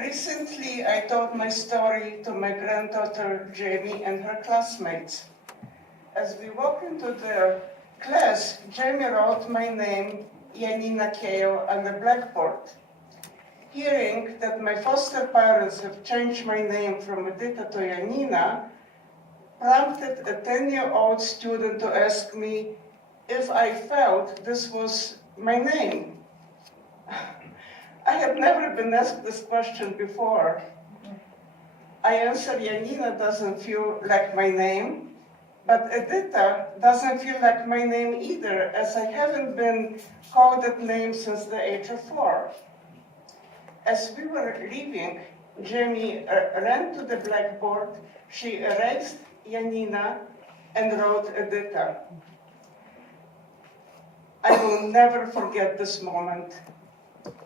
Recently, I told my story to my granddaughter Jamie and her classmates. As we walked into the class, Jamie wrote my name, Janina, Kail, on the blackboard. Hearing that my foster parents have changed my name from Edita to Janina, prompted a 10-year-old student to ask me if I felt this was my name. I had never been asked this question before. I answered, Janina doesn't feel like my name, but Edita doesn't feel like my name either, as I haven't been called that name since the age of 4. As we were leaving, Jamie ran to the blackboard. She erased Janina and wrote Edita. I will never forget this moment.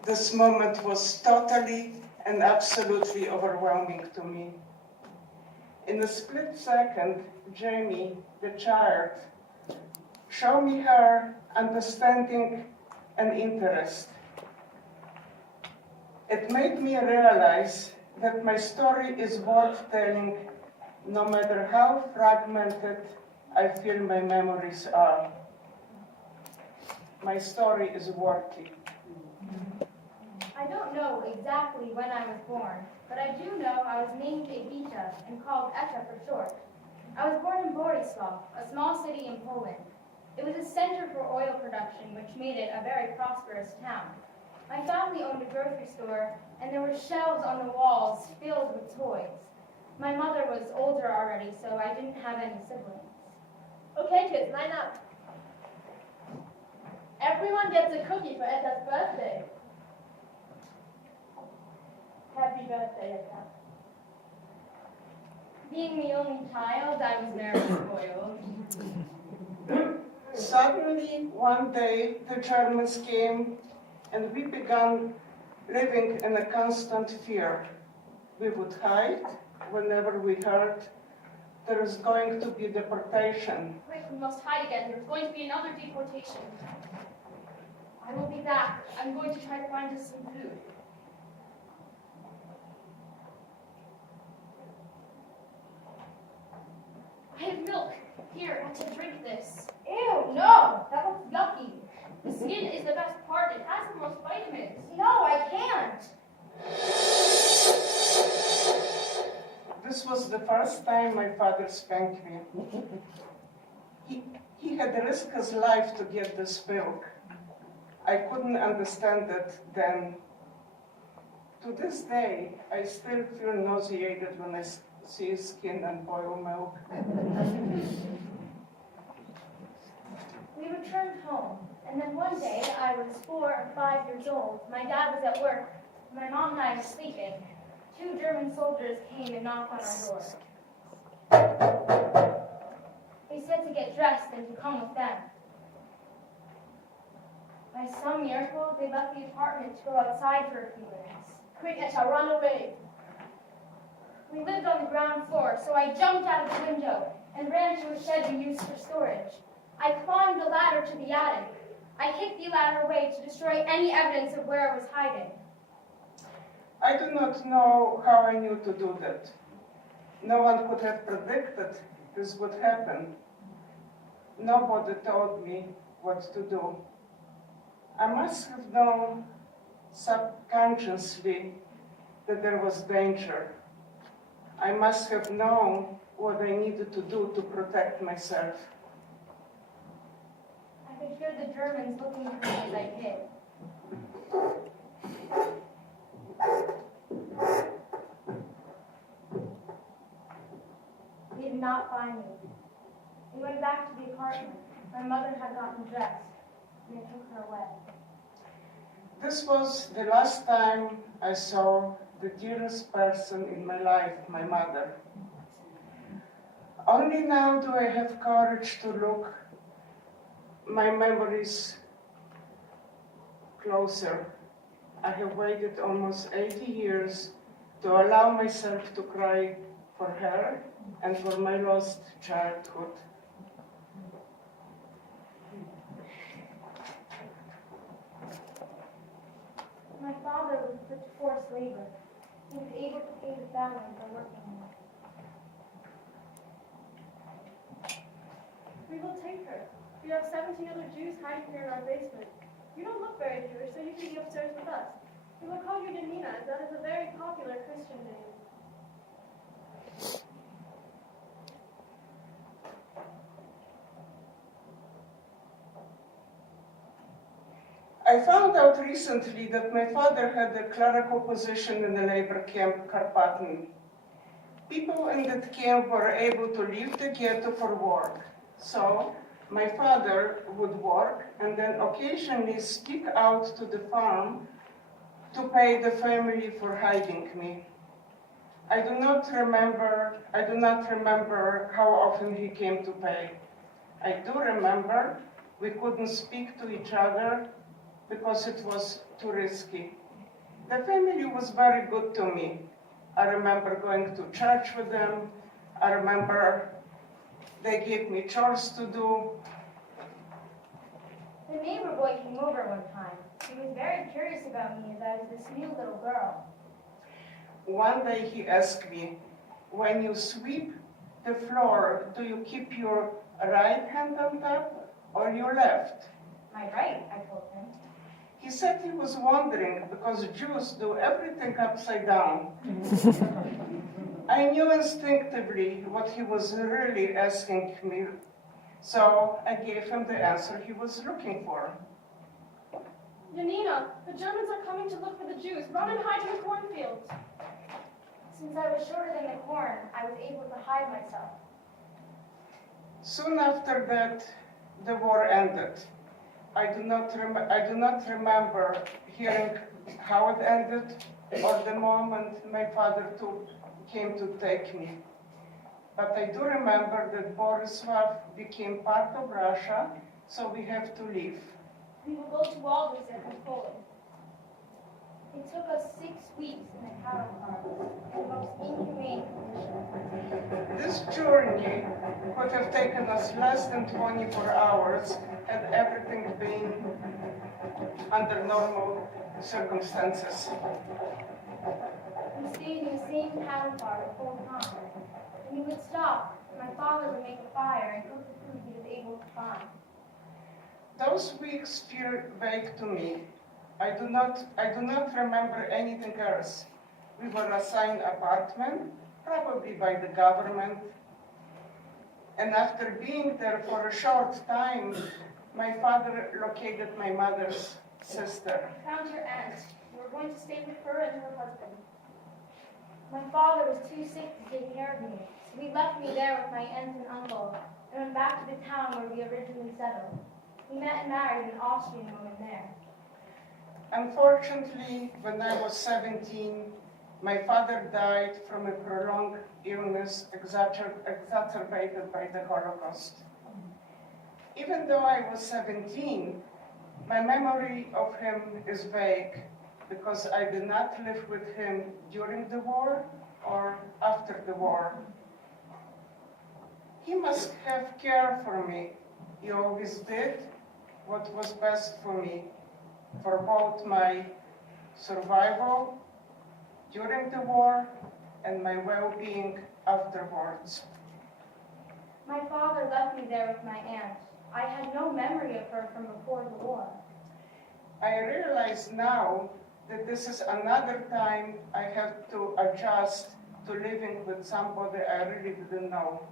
This moment was totally and absolutely overwhelming to me. In a split second, Jamie, the child, showed me her understanding and interest. It made me realize that my story is worth telling, no matter how fragmented I feel my memories are. My story is worthy. I don't know exactly when I was born, but I do know I was named Edita and called Eta for short. I was born in Boryslaw, a small city in Poland. It was a center for oil production, which made it a very prosperous town. My family owned a grocery store, and there were shelves on the walls filled with toys. My mother was older already, so I didn't have any siblings. Okay, kids, line up. Everyone gets a cookie for Eta's birthday. Happy birthday, Eta. Being the only child, I was very spoiled. Suddenly, one day, the Germans came, and we began living in a constant fear. We would hide whenever we heard there is going to be deportation. Quick, we must hide again. There's going to be another deportation. I will be back. I'm going to try to find us some food. I have milk. Here, Eta, drink this. Ew, no, that looks yucky. The skin is the best part. It has the most vitamins. No, I can't. This was the first time my father spanked me. He had risked his life to get this milk. I couldn't understand it then. To this day, I still feel nauseated when I see skin and boil milk. We returned home, and then one day, I was 4 or 5 years old. My dad was at work. My mom and I were sleeping. 2 German soldiers came and knocked on our door. They said to get dressed and to come with them. By some miracle, they left the apartment to go outside for a few minutes. Quick, Eta, run away. We lived on the ground floor, so I jumped out of the window and ran to a shed we used for storage. I climbed the ladder to the attic. I kicked the ladder away to destroy any evidence of where I was hiding. I do not know how I knew to do that. No one could have predicted this would happen. Nobody told me what to do. I must have known subconsciously that there was danger. I must have known what I needed to do to protect myself. I could hear the Germans looking for me as I hid. They did not find me. We went back to the apartment. My mother had gotten dressed, and they took her away. This was the last time I saw the dearest person in my life, my mother. Only now do I have courage to look my memories closer. I have waited almost 80 years to allow myself to cry for her and for my lost childhood. My father was put to forced labor. He was able to pay the family for working here. We will take her. We have 17 other Jews hiding here in our basement. You don't look very Jewish, so you can be upstairs with us. We will call you Janina, as that is a very popular Christian name. I found out recently that my father had a clerical position in the labor camp Karpaten. People in that camp were able to leave the ghetto for work. So my father would work and then occasionally sneak out to the farm to pay the family for hiding me. I do not remember how often he came to pay. I do remember we couldn't speak to each other because it was too risky. The family was very good to me. I remember going to church with them. I remember they gave me chores to do. The neighbor boy came over one time. He was very curious about me as I was this new little girl. One day he asked me, when you sweep the floor, do you keep your right hand on top or your left? My right, I told him. He said he was wondering because Jews do everything upside down. I knew instinctively what he was really asking me, so I gave him the answer he was looking for. Janina, the Germans are coming to look for the Jews. Run and hide in the cornfields. Since I was shorter than the corn, I was able to hide myself. Soon after that, the war ended. I do not remember hearing how it ended or the moment my father came to take me. But I do remember that Borislav became part of Russia, so we have to leave. We will go to Waldorf in Poland. It took us 6 weeks in the cattle farm, in the most inhumane conditions. This journey could have taken us less than 24 hours had everything been under normal circumstances. We stayed in the same cattle farm the whole time. When we would stop, my father would make a fire and cook the food he was able to find. Those weeks feel vague to me. I do not remember anything else. We were assigned an apartment, probably by the government. And after being there for a short time, my father located my mother's sister. I found your aunt. You were going to stay with her and her husband. My father was too sick to take care of me, so he left me there with my aunt and uncle and went back to the town where we originally settled. We met and married an Austrian woman there. Unfortunately, when I was 17, my father died from a prolonged illness exacerbated by the Holocaust. Even though I was 17, my memory of him is vague because I did not live with him during the war or after the war. He must have cared for me. He always did what was best for me, for both my survival during the war and my well-being afterwards. My father left me there with my aunt. I had no memory of her from before the war. I realize now that this is another time I have to adjust to living with somebody I really didn't know.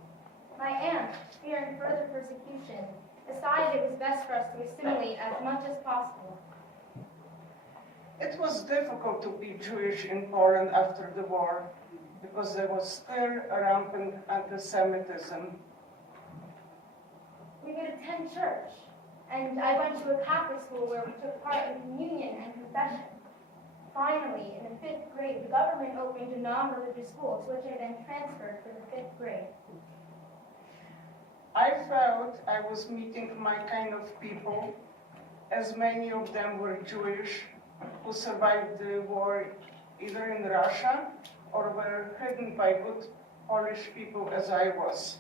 My aunt, fearing further persecution, decided it was best for us to assimilate as much as possible. It was difficult to be Jewish in Poland after the war because there was still rampant anti-Semitism. We would attend church, and I went to a Catholic school where we took part in communion and confession. Finally, in the 5th grade, the government opened a non-religious school to which I then transferred for the 5th grade. I felt I was meeting my kind of people, as many of them were Jewish, who survived the war either in Russia or were hidden by good Polish people as I was.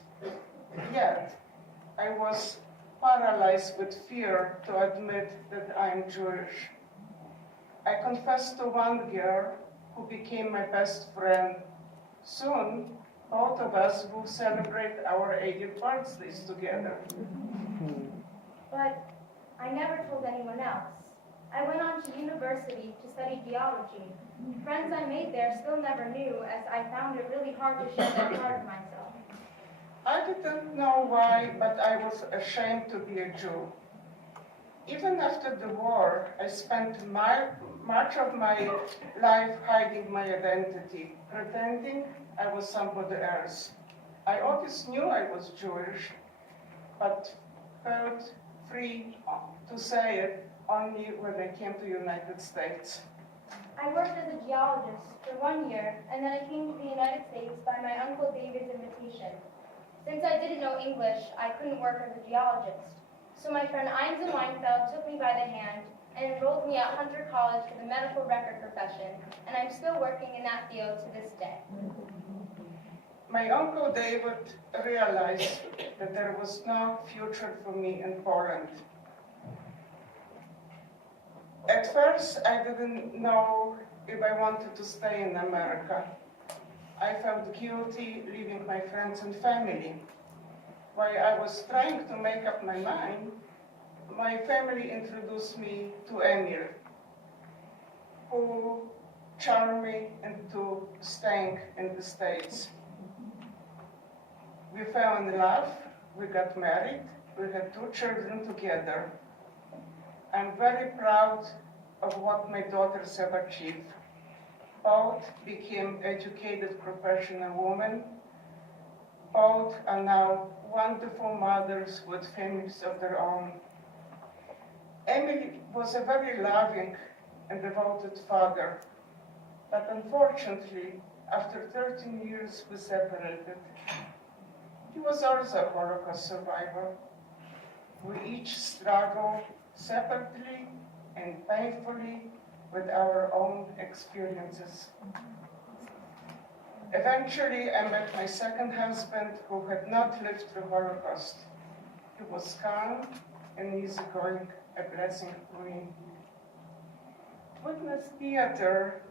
Yet, I was paralyzed with fear to admit that I'm Jewish. I confessed to one girl who who became my best friend. Soon, both of us will celebrate our 80th birthdays together. But I never told anyone else. I went on to university to study geology. Friends I made there still never knew, as I found it really hard to share that part of myself. I didn't know why, but I was ashamed to be a Jew. Even after the war, I spent much of my life hiding my identity, pretending I was somebody else. I always knew I was Jewish, but felt free to say it only when I came to the United States. I worked as a geologist for 1 year, and then I came to the United States by my Uncle David's invitation. Since I didn't know English, I couldn't work as a geologist. So my friend Einstein Weinfeld took me by the hand and enrolled me at Hunter College for the medical record profession, and I'm still working in that field to this day. My Uncle David realized that there was no future for me in Poland. At first, I didn't know if I wanted to stay in America. I felt guilty leaving my friends and family. While I was trying to make up my mind, my family introduced me to Emil, who charmed me into staying in the States. We fell in love, we got married, we had 2 children together. I'm very proud of what my daughters have achieved. Both became educated professional women. Both are now wonderful mothers with families of their own. Emily was a very loving and devoted father, but unfortunately, after 13 years we separated. He was also a Holocaust survivor. We each struggled separately and painfully with our own experiences. Eventually, I met my second husband who had not lived through Holocaust. He was calm and easygoing, a blessing for me. Witness theater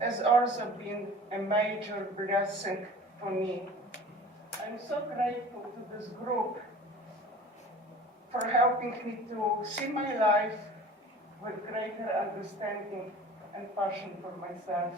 has also been a major blessing for me. I'm so grateful to this group for helping me to see my life with greater understanding and passion for myself.